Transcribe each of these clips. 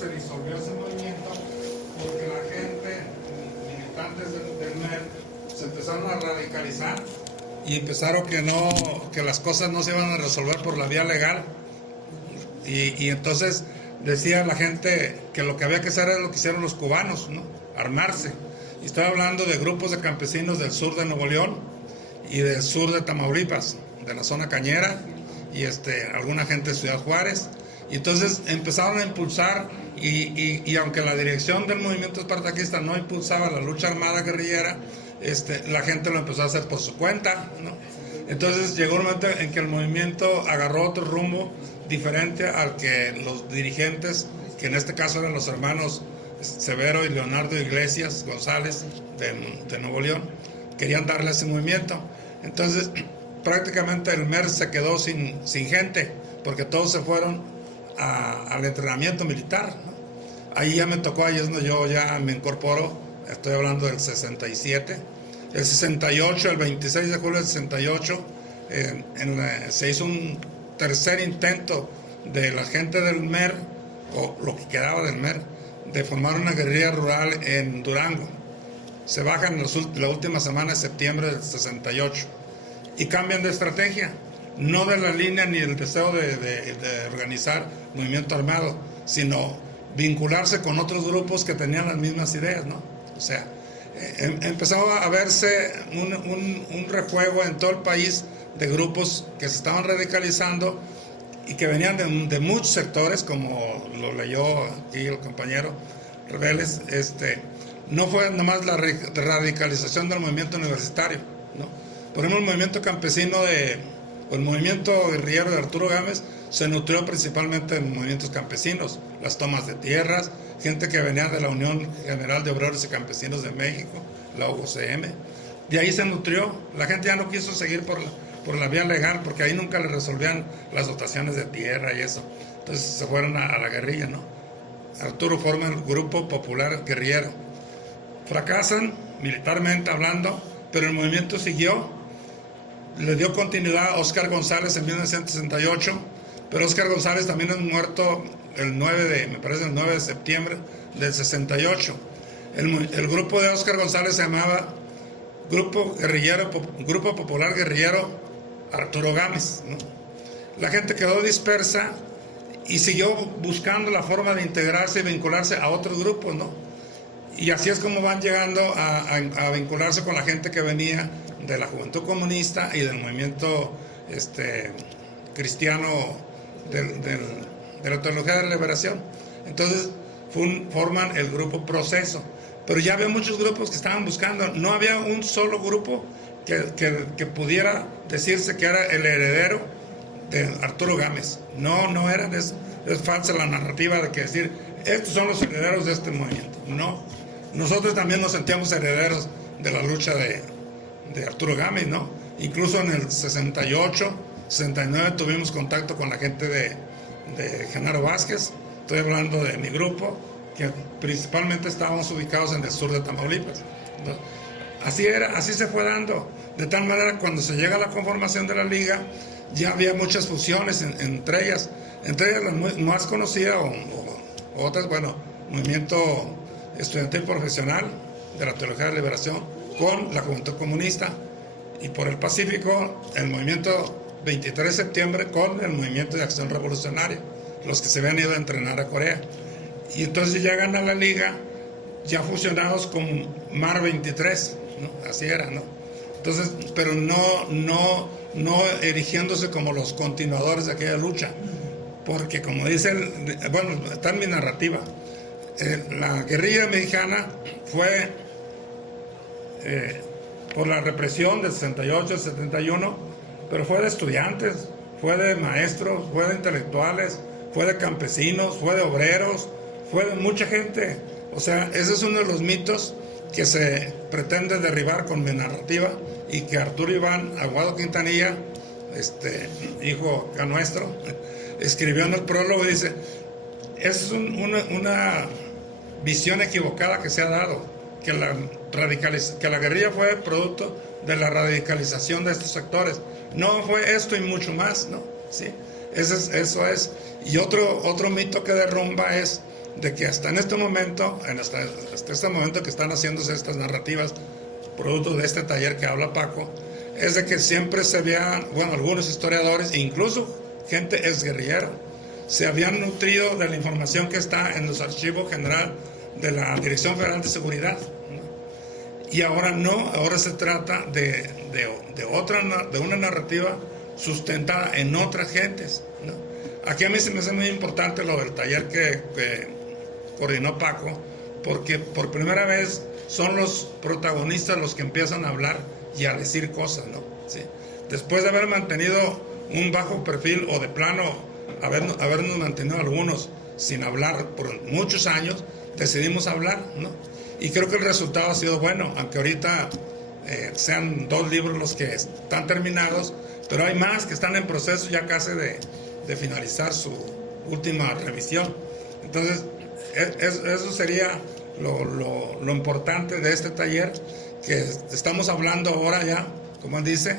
se disolvió ese movimiento porque la gente, militantes del MER, se empezaron a radicalizar y empezaron que las cosas no se iban a resolver por la vía legal. Y entonces decía la gente que lo que había que hacer era lo que hicieron los cubanos, ¿no? Armarse. Y estoy hablando de grupos de campesinos del sur de Nuevo León y del sur de Tamaulipas, de la zona cañera, y alguna gente de Ciudad Juárez. Y entonces empezaron a impulsar, y aunque la dirección del movimiento espartaquista no impulsaba la lucha armada guerrillera, la gente lo empezó a hacer por su cuenta, ¿no? Entonces llegó un momento en que el movimiento agarró otro rumbo diferente al que los dirigentes, que en este caso eran los hermanos Severo y Leonardo Iglesias González de Nuevo León, querían darle a ese movimiento. Entonces prácticamente el MER se quedó sin gente, porque todos se fueron al entrenamiento militar, ¿no? Ahí ya me tocó, ahí es donde yo ya me incorporo, estoy hablando del 67, el 68, el 26 de julio del 68, se hizo un tercer intento de la gente del MER, o lo que quedaba del MER, de formar una guerrilla rural en Durango. Se bajan la última semana de septiembre del 68 y cambian de estrategia, no de la línea ni el deseo de organizar movimiento armado, sino vincularse con otros grupos que tenían las mismas ideas, ¿no? O sea, empezó a verse un rejuego en todo el país de grupos que se estaban radicalizando y que venían de muchos sectores, como lo leyó aquí el compañero Reveles. No fue nomás la radicalización del movimiento universitario, ¿no? Por ejemplo, el movimiento campesino o el movimiento guerrillero de Arturo Gámez se nutrió principalmente en movimientos campesinos, las tomas de tierras, gente que venía de la Unión General de Obreros y Campesinos de México, la UCM. De ahí se nutrió. La gente ya no quiso seguir por la vía legal, porque ahí nunca le resolvían las dotaciones de tierra y eso. Entonces se fueron a la guerrilla, ¿no? Arturo forma el Grupo Popular Guerrillero. Fracasan militarmente hablando, pero el movimiento siguió. Le dio continuidad a Óscar González en 1968, pero Óscar González también es muerto el 9 de septiembre del 68. El grupo de Óscar González se llamaba Grupo Popular Guerrillero Arturo Gámez, ¿no? La gente quedó dispersa y siguió buscando la forma de integrarse y vincularse a otros grupos, ¿no? Y así es como van llegando a vincularse con la gente que venía de la Juventud Comunista y del movimiento cristiano de la Teología de la Liberación. Entonces forman el grupo Proceso. Pero ya había muchos grupos que estaban buscando, no había un solo grupo que pudiera decirse que era el heredero de Arturo Gámez. No era, es falsa la narrativa de que decir, estos son los herederos de este movimiento. No, nosotros también nos sentíamos herederos de la lucha de Arturo Gámez, ¿no? Incluso en el 68, 69 tuvimos contacto con la gente de Genaro Vázquez. Estoy hablando de mi grupo, que principalmente estábamos ubicados en el sur de Tamaulipas. Así se fue dando. De tal manera, cuando se llega a la conformación de la liga, ya había muchas fusiones entre ellas la más conocida o otras, bueno, movimiento estudiantil profesional de la Teología de la Liberación con la Juventud Comunista, y por el Pacífico el movimiento 23 de septiembre con el movimiento de Acción Revolucionaria, los que se habían ido a entrenar a Corea. Y entonces llegan a la liga ya fusionados con Mar 23, ¿no? Así era, ¿no? Entonces, pero no erigiéndose como los continuadores de aquella lucha, porque como dice, bueno, está en mi narrativa, la guerrilla mexicana fue por la represión del 68, 71, pero fue de estudiantes, fue de maestros, fue de intelectuales, fue de campesinos, fue de obreros, fue de mucha gente. O sea, ese es uno de los mitos que se pretende derribar con mi narrativa, y que Arturo Iván Aguado Quintanilla, hijo acá nuestro, escribió en el prólogo y dice, es una visión equivocada que se ha dado, que la guerrilla fue producto de la radicalización de estos sectores. No fue esto y mucho más, ¿no? ¿Sí? Eso es. Y otro mito que derrumba es de que hasta en este momento, hasta este momento que están haciéndose estas narrativas, producto de este taller que habla Paco, es de que siempre se vean, bueno, algunos historiadores, e incluso gente exguerrillera, se habían nutrido de la información que está en los archivos general de la Dirección Federal de Seguridad, ¿no? Y ahora no, ahora se trata de una narrativa sustentada en otras gentes, ¿no? Aquí a mí se me hace muy importante lo del taller que coordinó Paco, porque por primera vez son los protagonistas los que empiezan a hablar y a decir cosas, ¿no? ¿Sí? Después de haber mantenido un bajo perfil o de plano habernos mantenido algunos sin hablar por muchos años, decidimos hablar, ¿no? Y creo que el resultado ha sido bueno, aunque ahorita sean 2 libros los que están terminados, pero hay más que están en proceso ya casi de finalizar su última revisión. Entonces, eso sería lo importante de este taller, que estamos hablando ahora ya, como él dice,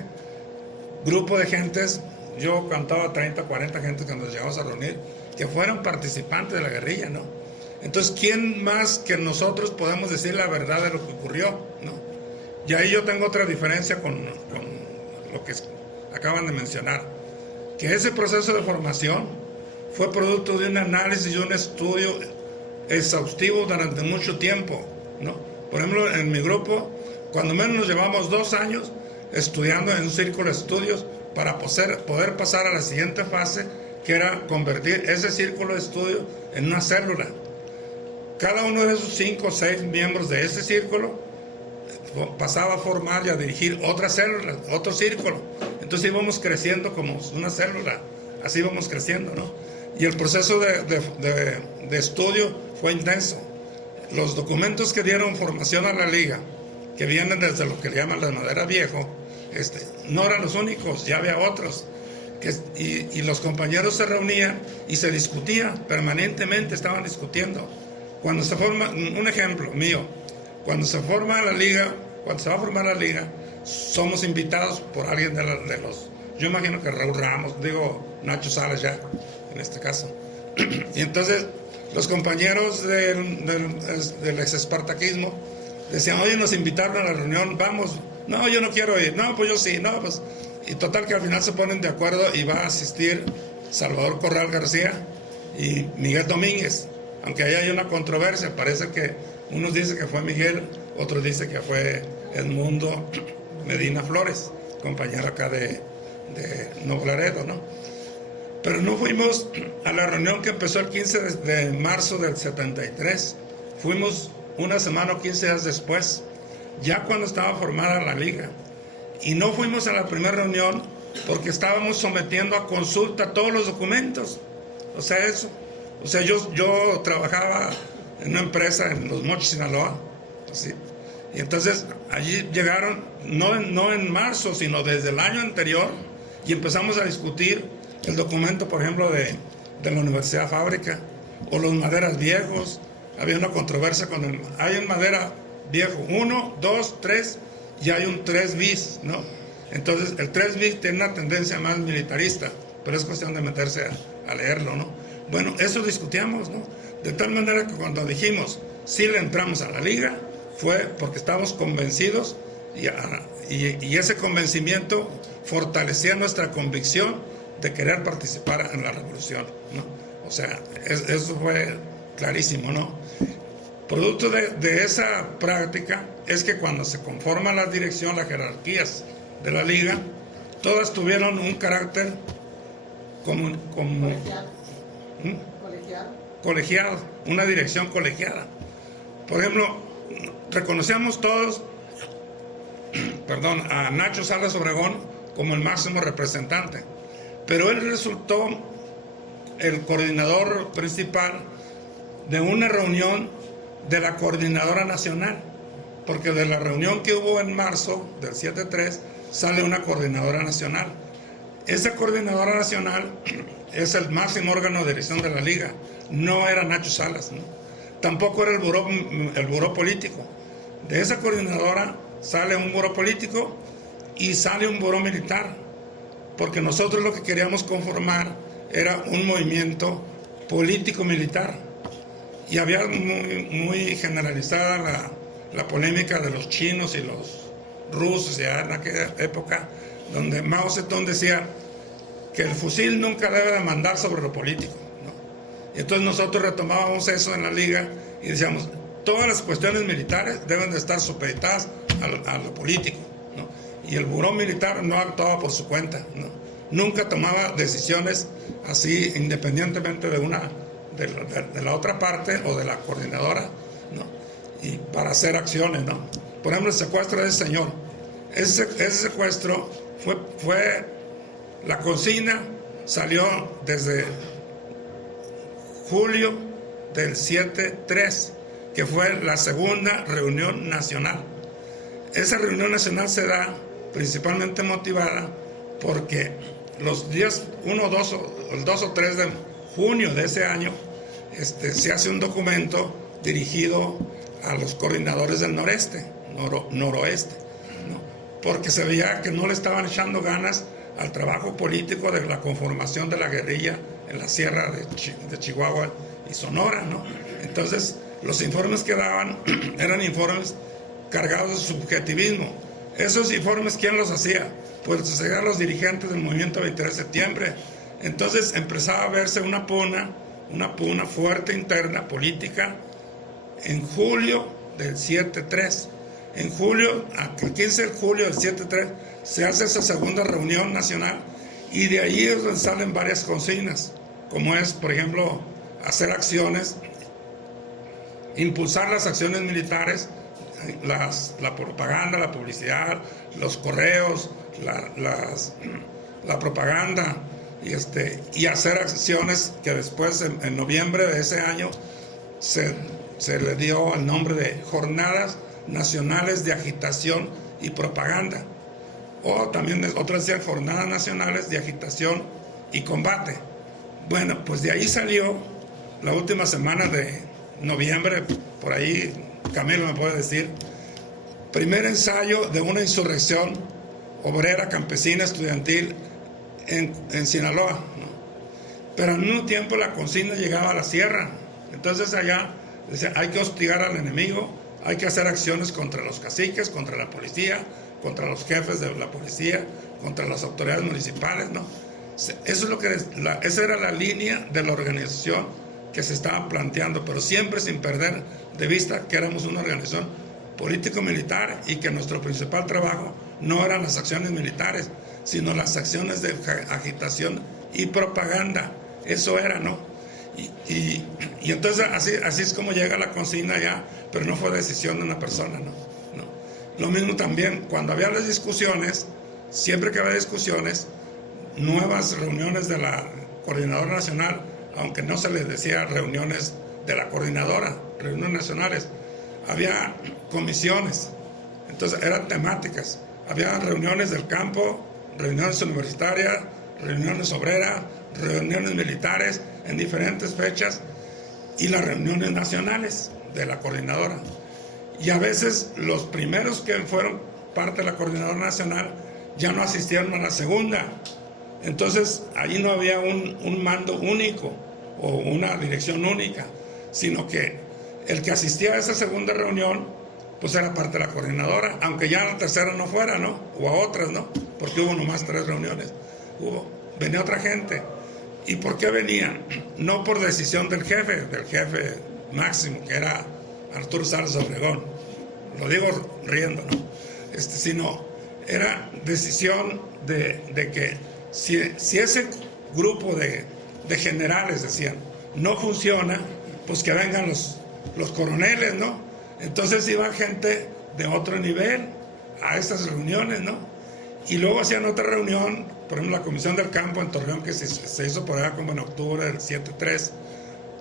grupo de gentes. Yo contaba 30, 40 gentes cuando nos llegamos a reunir, que fueron participantes de la guerrilla, ¿no? Entonces, ¿quién más que nosotros podemos decir la verdad de lo que ocurrió, ¿no? Y ahí yo tengo otra diferencia con lo que acaban de mencionar, que ese proceso de formación fue producto de un análisis y un estudio exhaustivo durante mucho tiempo, ¿no? Por ejemplo, en mi grupo, cuando menos nos llevamos 2 años estudiando en un círculo de estudios para poder pasar a la siguiente fase, que era convertir ese círculo de estudio en una célula. Cada uno de esos 5 o 6 miembros de ese círculo pasaba a formar y a dirigir otra célula, otro círculo. Entonces íbamos creciendo como una célula, así íbamos creciendo, ¿no? Y el proceso de estudio fue intenso. Los documentos que dieron formación a la liga, que vienen desde lo que le llaman la madera viejo, no eran los únicos, ya había otros. Y los compañeros se reunían y se discutía, permanentemente estaban discutiendo. Cuando se forma, un ejemplo mío, cuando se forma la liga, cuando se va a formar la liga, somos invitados por alguien de los, yo imagino que Raúl Ramos, Nacho Salas ya, en este caso. Y entonces los compañeros del ex-espartaquismo decían, oye, nos invitaron a la reunión, vamos. No, yo no quiero ir. No, pues yo sí. No, pues. Y total que al final se ponen de acuerdo y va a asistir Salvador Corral García y Miguel Domínguez. Aunque ahí hay una controversia, parece que unos dicen que fue Miguel, otros dicen que fue Edmundo Medina Flores, compañero acá de Nuevo Laredo, ¿no? Pero no fuimos a la reunión que empezó el 15 de marzo del 73. Fuimos una semana o 15 días después, ya cuando estaba formada la liga. Y no fuimos a la primera reunión porque estábamos sometiendo a consulta todos los documentos. O sea, eso. O sea, yo trabajaba en una empresa en Los Mochis, Sinaloa. Así. Y entonces allí llegaron, no en marzo, sino desde el año anterior, y empezamos a discutir el documento, por ejemplo, de la Universidad Fábrica, o los maderas viejos. Había una controversia con hay un madera viejo 1, 2, 3, y hay un 3 bis, ¿no? Entonces el 3 bis tiene una tendencia más militarista, pero es cuestión de meterse a leerlo, ¿no? Bueno, eso discutíamos, ¿no? De tal manera que cuando dijimos sí le entramos a la liga, fue porque estábamos convencidos y ese convencimiento fortalecía nuestra convicción de querer participar en la revolución, ¿no? O sea, eso fue clarísimo, ¿no? Producto de esa práctica es que cuando se conforma la dirección, las jerarquías de la liga, todas tuvieron un carácter colegiado, una dirección colegiada. Por ejemplo, reconocíamos todos a Nacho Salas Obregón como el máximo representante, pero él resultó el coordinador principal de una reunión de la coordinadora nacional, porque de la reunión que hubo en marzo del 7-3 sale una coordinadora nacional. Esa coordinadora nacional es el máximo órgano de dirección de la liga, no era Nacho Salas, ¿no? Tampoco era el buró político. De esa coordinadora sale un buró político y sale un buró militar, porque nosotros lo que queríamos conformar era un movimiento político-militar. y había muy generalizada la polémica de los chinos y los rusos, ya en aquella época, donde Mao Zedong decía que el fusil nunca debe de mandar sobre lo político, ¿no? Y entonces nosotros retomábamos eso en la liga y decíamos, todas las cuestiones militares deben de estar supeditadas a lo político, ¿no? Y el buró militar no actuaba por su cuenta, ¿no? Nunca tomaba decisiones así independientemente de la otra parte o de la coordinadora, ¿no? Y para hacer acciones, ¿no? Por ejemplo, el secuestro de ese señor. Ese secuestro fue la consigna, salió desde julio del 7-3, que fue la segunda reunión nacional. Esa reunión nacional se da principalmente motivada porque los días 1, 2 o 3 de junio de ese año se hace un documento dirigido a los coordinadores del noroeste, ¿no? Porque se veía que no le estaban echando ganas al trabajo político de la conformación de la guerrilla en la sierra de Chihuahua y Sonora, ¿no? Entonces, los informes que daban eran informes cargados de subjetivismo. Esos informes, ¿quién los hacía? Pues los hacían los dirigentes del movimiento 23 de septiembre. Entonces empezaba a verse una pugna fuerte interna, política, en julio del 7-3. En julio, el 15 de julio del 7-3, se hace esa segunda reunión nacional y de ahí es donde salen varias consignas, como es, por ejemplo, hacer acciones, impulsar las acciones militares, la propaganda, la publicidad, los correos, la propaganda, y hacer acciones que después, en noviembre de ese año, se le dio el nombre de Jornadas Nacionales de Agitación y Propaganda, o también otras decían Jornadas Nacionales de Agitación y Combate. Bueno, pues de ahí salió la última semana de noviembre, por ahí Camilo me puede decir, primer ensayo de una insurrección obrera, campesina, estudiantil en Sinaloa, ¿no? Pero al mismo tiempo la consigna llegaba a la sierra. Entonces allá decía, hay que hostigar al enemigo, hay que hacer acciones contra los caciques, contra la policía, contra los jefes de la policía, contra las autoridades municipales, ¿no? Eso es lo que esa era la línea de la organización que se estaba planteando, pero siempre sin perder de vista que éramos una organización político-militar y que nuestro principal trabajo no eran las acciones militares, sino las acciones de agitación y propaganda. Eso era, ¿no? Y entonces así es como llega la consigna ya, pero no fue decisión de una persona, ¿no? Lo mismo también, cuando había las discusiones, siempre que había discusiones, nuevas reuniones de la Coordinadora Nacional, aunque no se les decía reuniones de la coordinadora, reuniones nacionales, había comisiones, entonces eran temáticas, había reuniones del campo, reuniones universitarias, reuniones obreras, reuniones militares en diferentes fechas y las reuniones nacionales de la coordinadora. Y a veces los primeros que fueron parte de la coordinadora nacional ya no asistieron a la segunda. Entonces, allí no había un mando único o una dirección única, sino que el que asistía a esa segunda reunión, pues era parte de la coordinadora, aunque ya la tercera no fuera, ¿no? O a otras, ¿no? Porque hubo nomás 3 reuniones. Venía otra gente. ¿Y por qué venían? No por decisión del jefe máximo, que era Arturo Salas Obregón. Lo digo riendo, ¿no? Sino era decisión de que si ese grupo de generales decían no funciona, pues que vengan los coroneles, ¿no? Entonces iba gente de otro nivel a estas reuniones, ¿no? Y luego hacían otra reunión, por ejemplo la Comisión del Campo en Torreón, que se hizo por allá como en octubre del 7-3,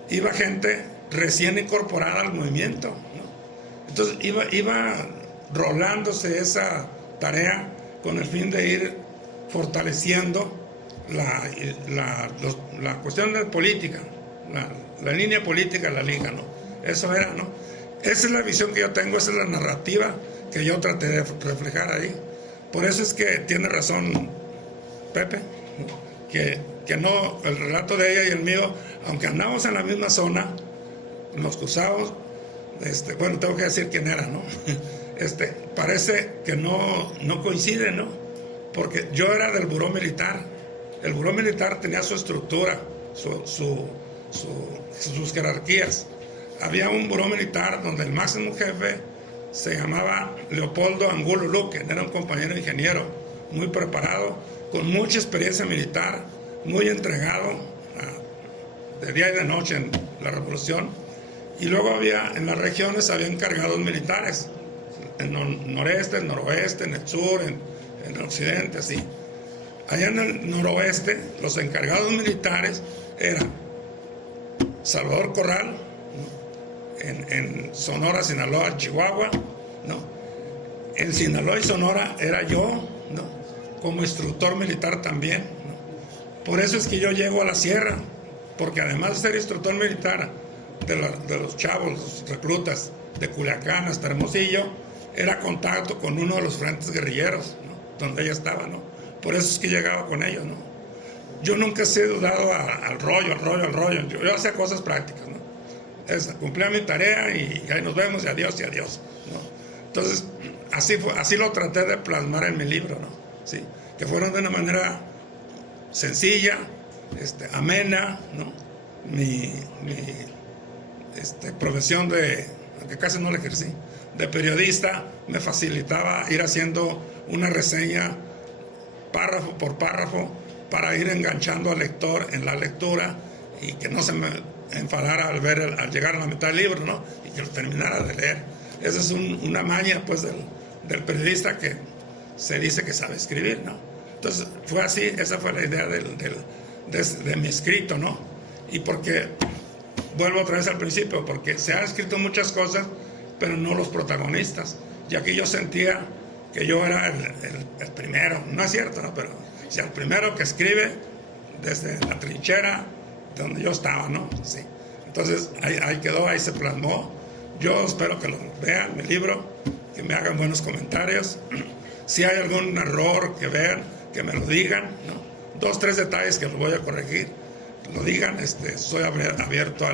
iba gente recién incorporada al movimiento, ¿no? Entonces iba rolándose esa tarea con el fin de ir fortaleciendo la cuestión de política, la línea política de la liga, ¿no? Eso era, ¿no? Esa es la visión que yo tengo, esa es la narrativa que yo traté de reflejar ahí. Por eso es que tiene razón Pepe, ¿no? que no, el relato de ella y el mío, aunque andamos en la misma zona, los cruzados, bueno, tengo que decir quién era, ¿no? Parece que no coincide, ¿no? Porque yo era del buró militar. El buró militar tenía su estructura, sus jerarquías. Había un buró militar donde el máximo jefe se llamaba Leopoldo Angulo Luque, era un compañero ingeniero muy preparado, con mucha experiencia militar, muy entregado de día y de noche en la revolución. Y luego en las regiones había encargados militares, en el noreste, en el noroeste, en el sur, en el occidente, así. Allá en el noroeste, los encargados militares eran Salvador Corral, ¿no? En Sonora, Sinaloa, Chihuahua, ¿no? En Sinaloa y Sonora era yo, ¿no? Como instructor militar también, ¿no? Por eso es que yo llego a la sierra, porque además de ser instructor militar de los chavos, los reclutas de Culiacán hasta Hermosillo, era contacto con uno de los frentes guerrilleros, ¿no? Donde ella estaba, ¿no? Por eso es que llegaba con ellos, ¿no? Yo nunca he sido dado al rollo. Yo hacía cosas prácticas, ¿no? Cumplía mi tarea y ahí nos vemos y adiós, ¿no? Entonces, así lo traté de plasmar en mi libro, ¿no? Sí, que fueron de una manera sencilla, amena, ¿no? Mi profesión que casi no la ejercí, de periodista, me facilitaba ir haciendo una reseña párrafo por párrafo para ir enganchando al lector en la lectura y que no se me enfadara al llegar a la mitad del libro, ¿no? Y que lo terminara de leer. Esa es una maña, pues, del periodista que se dice que sabe escribir, ¿no? Entonces, fue así, esa fue la idea de mi escrito, ¿no? Y porque, vuelvo otra vez al principio, porque se han escrito muchas cosas, pero no los protagonistas, ya que yo sentía que yo era el primero, no es cierto, ¿no? Pero o sea, el primero que escribe desde la trinchera donde yo estaba, ¿no? Sí. Entonces ahí quedó, ahí se plasmó. Yo espero que lo vean, mi libro, que me hagan buenos comentarios. Si hay algún error que vean, que me lo digan, ¿no? 2, 3 detalles que los voy a corregir, lo digan, soy abierto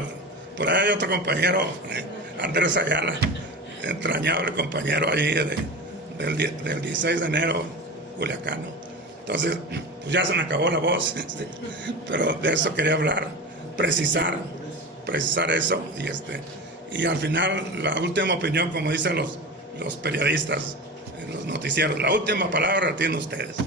Por ahí hay otro compañero, Andrés Ayala, entrañable compañero ahí del 16 de enero, Culiacán. Entonces, pues ya se me acabó la voz, pero de eso quería hablar, precisar eso, y al final, la última opinión, como dicen los periodistas en los noticieros, la última palabra la tienen ustedes.